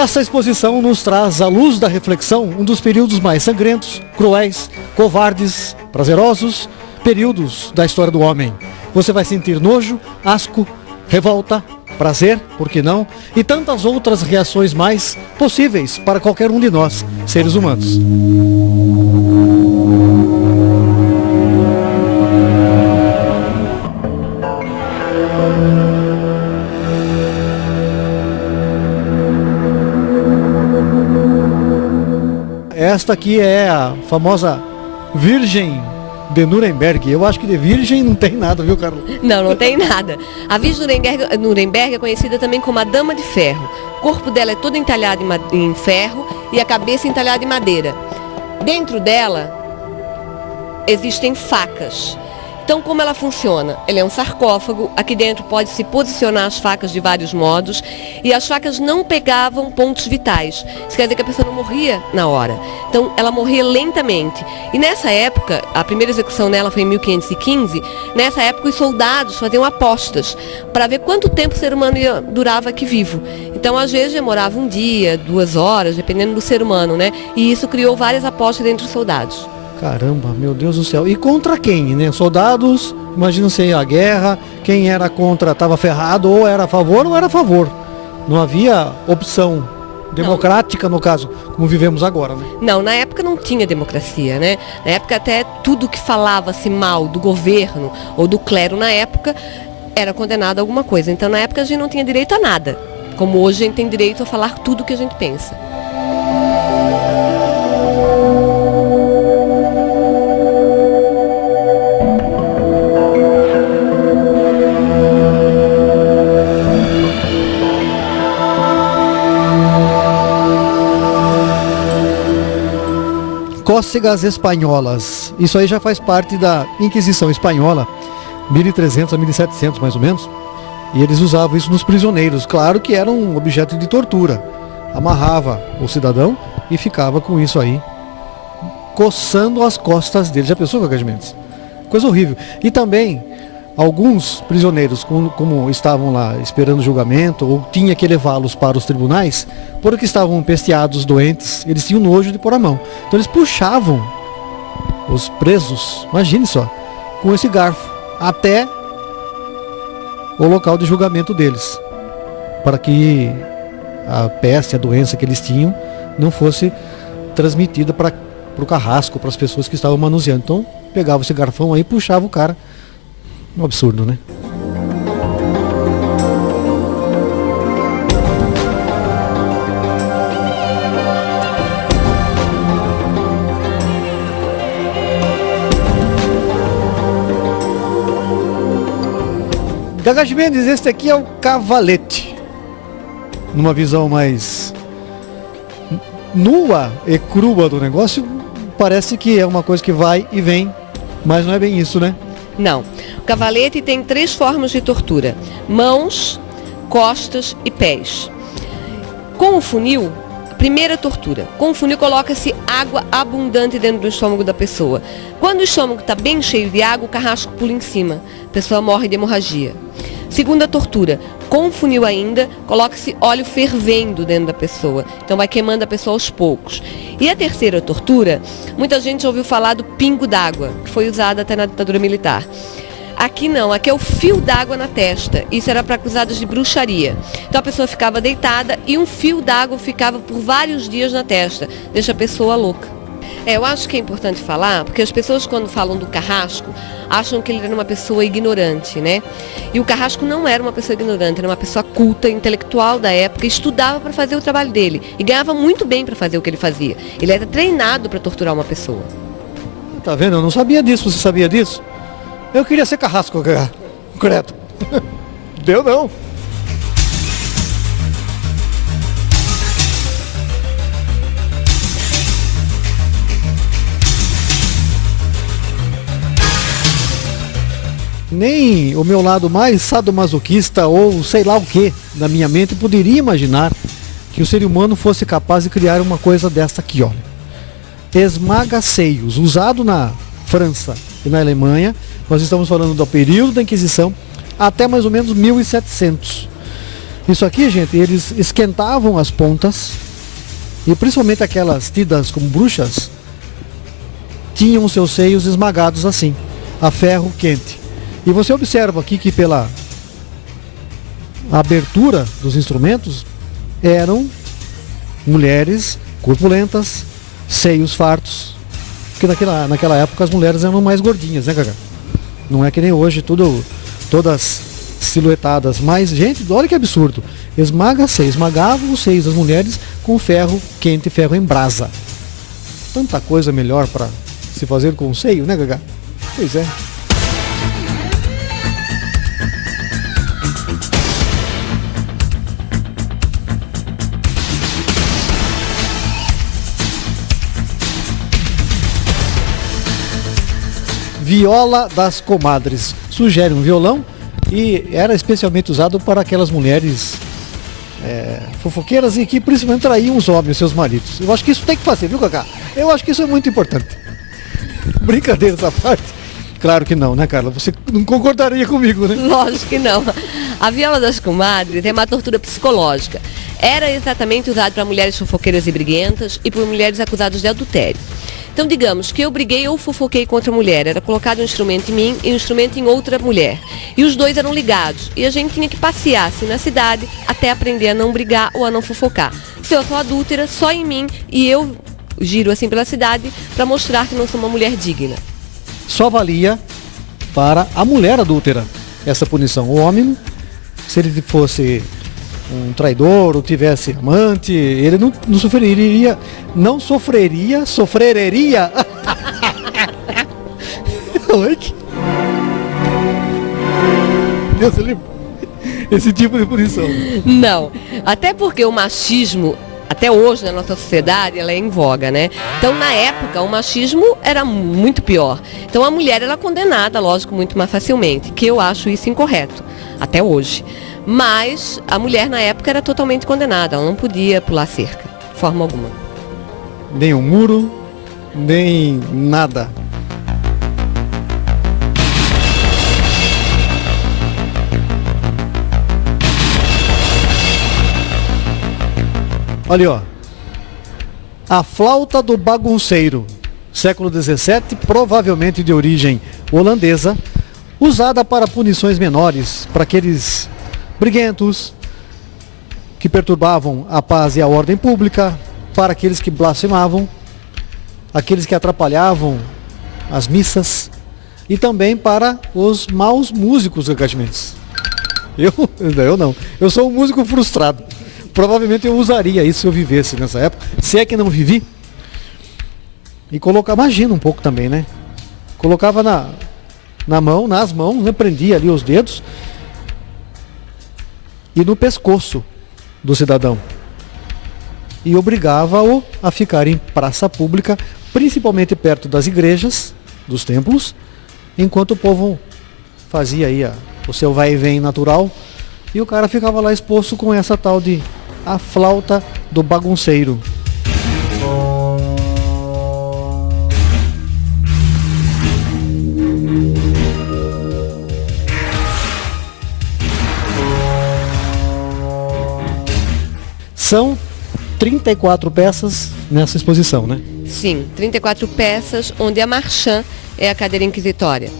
Essa exposição nos traz, à luz da reflexão, um dos períodos mais sangrentos, cruéis, covardes, prazerosos, períodos da história do homem. Você vai sentir nojo, asco, revolta, prazer, por que não? E tantas outras reações mais possíveis para qualquer um de nós, seres humanos. Esta aqui é a famosa Virgem de Nuremberg. Eu acho que de virgem não tem nada, viu, Carla? Não tem nada. A Virgem de Nuremberg é conhecida também como a Dama de Ferro. O corpo dela é todo entalhado em ferro e a cabeça entalhada em madeira. Dentro dela existem facas. Então, como ela funciona? Ele é um sarcófago, aqui dentro pode-se posicionar as facas de vários modos e as facas não pegavam pontos vitais. Isso quer dizer que a pessoa não morria na hora. Então, ela morria lentamente. E nessa época, a primeira execução dela foi em 1515, nessa época os soldados faziam apostas para ver quanto tempo o ser humano durava aqui vivo. Então, às vezes, demorava um dia, 2 horas, dependendo do ser humano, né? E isso criou várias apostas entre os soldados. Caramba, meu Deus do céu. E contra quem, né? Soldados, imagina se a guerra, quem era contra estava ferrado, ou era a favor ou era a favor. Não havia opção democrática, no caso, como vivemos agora, né? Não, na época não tinha democracia, né? Na época até tudo que falava-se mal do governo ou do clero na época era condenado a alguma coisa. Então na época a gente não tinha direito a nada, como hoje a gente tem direito a falar tudo o que a gente pensa. Cócegas espanholas. Isso aí já faz parte da Inquisição Espanhola, 1300 a 1700 mais ou menos. E eles usavam isso nos prisioneiros. Claro que era um objeto de tortura. Amarrava o cidadão e ficava com isso aí, coçando as costas dele. Já pensou, Cacá de Mendes? Coisa horrível. E também, alguns prisioneiros, como estavam lá esperando julgamento, ou tinha que levá-los para os tribunais, porque estavam pesteados, doentes, eles tinham nojo de pôr a mão. Então eles puxavam os presos, imagine só, com esse garfo, até o local de julgamento deles, para que a peste, a doença que eles tinham, não fosse transmitida para o carrasco, para as pessoas que estavam manuseando. Então pegava esse garfão aí e puxava o cara. Um absurdo, né? Cacá de Mendes, este aqui é o cavalete. Numa visão mais nua e crua do negócio, parece que é uma coisa que vai e vem, mas não é bem isso, né? Não. O cavalete tem 3 formas de tortura: mãos, costas e pés. Com o funil, primeira tortura. Com o funil coloca-se água abundante dentro do estômago da pessoa. Quando o estômago está bem cheio de água, o carrasco pula em cima. A pessoa morre de hemorragia. Segunda tortura. Com o funil ainda, coloca-se óleo fervendo dentro da pessoa. Então vai queimando a pessoa aos poucos. E a terceira tortura, muita gente já ouviu falar do pingo d'água, que foi usado até na ditadura militar. Aqui não, aqui é o fio d'água na testa. Isso era para acusados de bruxaria. Então a pessoa ficava deitada e um fio d'água ficava por vários dias na testa. Deixa a pessoa louca. Eu acho que é importante falar, porque as pessoas quando falam do Carrasco, acham que ele era uma pessoa ignorante, né? E o Carrasco não era uma pessoa ignorante, era uma pessoa culta, intelectual da época, estudava para fazer o trabalho dele e ganhava muito bem para fazer o que ele fazia. Ele era treinado para torturar uma pessoa. Tá vendo? Eu não sabia disso, você sabia disso? Eu queria ser Carrasco, credo. Deu não. Nem o meu lado mais sadomasoquista ou sei lá o que da minha mente poderia imaginar que o ser humano fosse capaz de criar uma coisa dessa aqui, ó. Esmaga-seios, usado na França e na Alemanha. Nós estamos falando do período da Inquisição até mais ou menos 1700. Isso aqui, gente, eles esquentavam as pontas e principalmente aquelas tidas como bruxas tinham seus seios esmagados assim, a ferro quente. E você observa aqui que pela abertura dos instrumentos eram mulheres corpulentas, seios fartos, porque naquela época as mulheres eram mais gordinhas, né, Cacá? Não é que nem hoje, todas silhuetadas, mas, gente, olha que absurdo, esmagavam os seios das mulheres com ferro quente, ferro em brasa. Tanta coisa melhor para se fazer com o seio, né, Cacá? Pois é. Viola das comadres. Sugere um violão e era especialmente usado para aquelas mulheres fofoqueiras e que principalmente traíam os homens, seus maridos. Eu acho que isso tem que fazer, viu, Cacá? Eu acho que isso é muito importante. Brincadeira essa parte? Claro que não, né, Carla? Você não concordaria comigo, né? Lógico que não. A viola das comadres é uma tortura psicológica. Era exatamente usada para mulheres fofoqueiras e briguentas e por mulheres acusadas de adultério. Então, digamos que eu briguei ou fofoquei contra a mulher, era colocado um instrumento em mim e um instrumento em outra mulher. E os dois eram ligados. E a gente tinha que passear assim na cidade até aprender a não brigar ou a não fofocar. Se eu sou adúltera, só em mim, e eu giro assim pela cidade para mostrar que não sou uma mulher digna. Só valia para a mulher adúltera essa punição. O homem, se ele fosse um traidor ou tivesse amante, ele não sofreria. Oi? Deus livre. Esse tipo de punição. Não, até porque o machismo, até hoje na nossa sociedade, ela é em voga, né? Então, na época, o machismo era muito pior. Então, a mulher era condenada, lógico, muito mais facilmente, que eu acho isso incorreto, até hoje. Mas a mulher, na época, era totalmente condenada, ela não podia pular cerca, de forma alguma. Nem um muro, nem nada. Olha, ó. A flauta do bagunceiro, século XVII, provavelmente de origem holandesa, usada para punições menores, para aqueles briguentos que perturbavam a paz e a ordem pública, para aqueles que blasfemavam, aqueles que atrapalhavam as missas e também para os maus músicos, Cacatimentos. Eu não. Eu sou um músico frustrado. Provavelmente eu usaria isso se eu vivesse nessa época, se é que não vivi. E imagina um pouco também, né? Colocava nas mãos, né? Prendia ali os dedos e no pescoço do cidadão. E obrigava-o a ficar em praça pública, principalmente perto das igrejas, dos templos, enquanto o povo fazia aí o seu vai e vem natural, e o cara ficava lá exposto com essa tal de a flauta do bagunceiro. São 34 peças nessa exposição, né? Sim, 34 peças, onde a marchand é a cadeira inquisitória,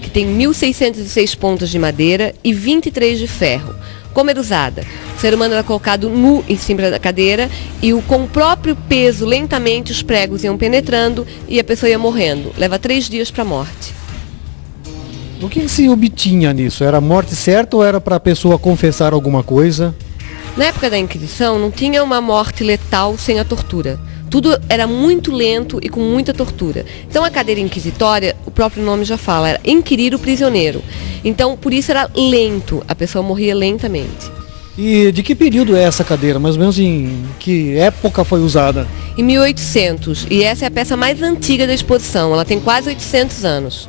que tem 1.606 pontas de madeira e 23 de ferro. Como era usada? O ser humano era colocado nu em cima da cadeira e com o próprio peso, lentamente, os pregos iam penetrando e a pessoa ia morrendo. Leva 3 dias para a morte. O que se obtinha nisso? Era a morte certa ou era para a pessoa confessar alguma coisa? Na época da Inquisição, não tinha uma morte letal sem a tortura. Tudo era muito lento e com muita tortura. Então, a cadeira inquisitória, o próprio nome já fala, era inquirir o prisioneiro. Então, por isso era lento, a pessoa morria lentamente. E de que período é essa cadeira? Mais ou menos em que época foi usada? Em 1800, e essa é a peça mais antiga da exposição, ela tem quase 800 anos.